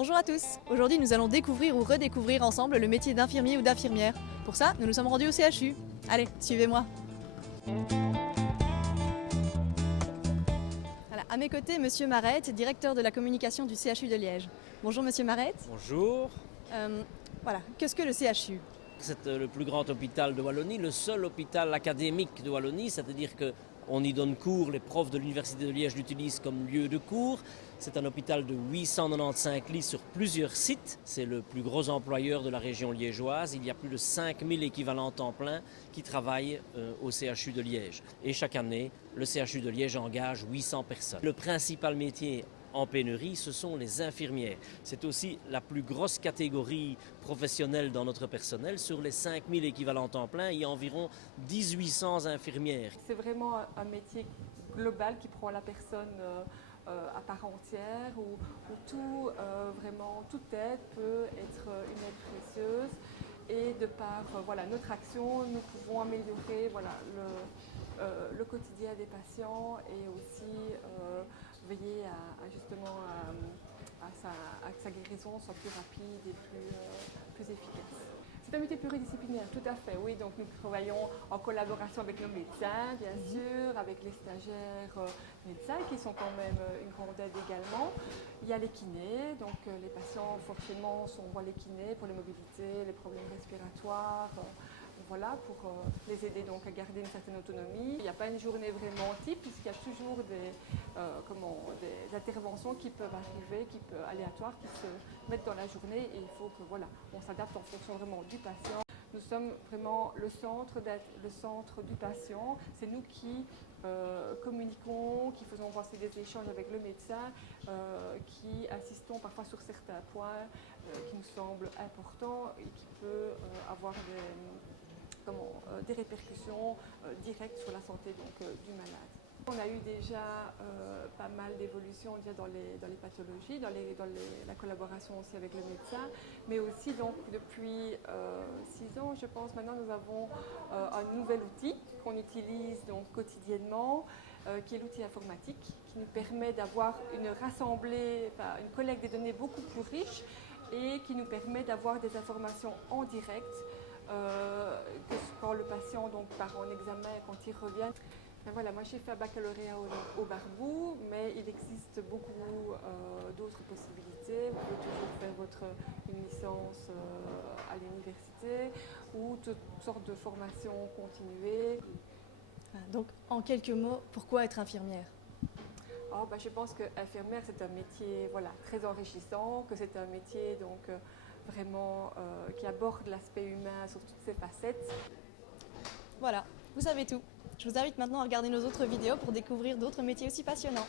Bonjour à tous. Aujourd'hui, nous allons découvrir ou redécouvrir ensemble le métier d'infirmier ou d'infirmière. Pour ça, nous nous sommes rendus au CHU. Allez, suivez-moi. Voilà, à mes côtés, Monsieur Marette, directeur de la communication du CHU de Liège. Bonjour Monsieur Marette. Bonjour. Voilà, qu'est-ce que le CHU? C'est le plus grand hôpital de Wallonie, le seul hôpital académique de Wallonie, c'est-à-dire qu'on y donne cours, les profs de l'Université de Liège l'utilisent comme lieu de cours. C'est un hôpital de 895 lits sur plusieurs sites. C'est le plus gros employeur de la région liégeoise. Il y a plus de 5000 équivalents temps plein qui travaillent au CHU de Liège. Et chaque année, le CHU de Liège engage 800 personnes. Le principal métier en pénurie, ce sont les infirmières. C'est aussi la plus grosse catégorie professionnelle dans notre personnel. Sur les 5000 équivalents temps plein, il y a environ 1800 infirmières. C'est vraiment un métier global qui prend la personne à part entière, où toute aide peut être une aide précieuse. Et de par notre action, nous pouvons améliorer le quotidien des patients et aussi veiller à que sa guérison soit plus rapide et plus efficace. C'est un métier pluridisciplinaire, tout à fait, oui. Donc nous travaillons en collaboration avec nos médecins, bien sûr, avec les stagiaires médecins qui sont quand même une grande aide également. Il y a les kinés, donc les patients forcément voient les kinés pour les mobilités, les problèmes respiratoires. Voilà, pour les aider donc à garder une certaine autonomie. Il n'y a pas une journée vraiment type puisqu'il y a toujours des interventions qui peuvent arriver, aléatoires, qui se mettent dans la journée et il faut que on s'adapte en fonction vraiment du patient. Nous sommes vraiment le centre du patient. C'est nous qui communiquons, qui faisons passer des échanges avec le médecin, qui assistons parfois sur certains points qui nous semblent importants et qui peuvent avoir des répercussions directes sur la santé du malade. On a eu déjà pas mal d'évolutions dans les pathologies, dans la collaboration aussi avec le médecin, mais aussi donc depuis 6 ans, je pense, maintenant nous avons un nouvel outil qu'on utilise donc quotidiennement, qui est l'outil informatique, qui nous permet d'avoir une collecte des données beaucoup plus riche et qui nous permet d'avoir des informations en direct. Quand le patient part en examen, quand il revient. Moi j'ai fait un baccalauréat au Barboux, mais il existe beaucoup d'autres possibilités. Vous pouvez toujours faire une licence à l'université ou toutes sortes de formations continuées. Donc, en quelques mots, pourquoi être infirmière? Je pense qu'infirmière c'est un métier très enrichissant, que c'est un métier vraiment qui aborde l'aspect humain sur toutes ses facettes. Voilà, vous savez tout. Je vous invite maintenant à regarder nos autres vidéos pour découvrir d'autres métiers aussi passionnants.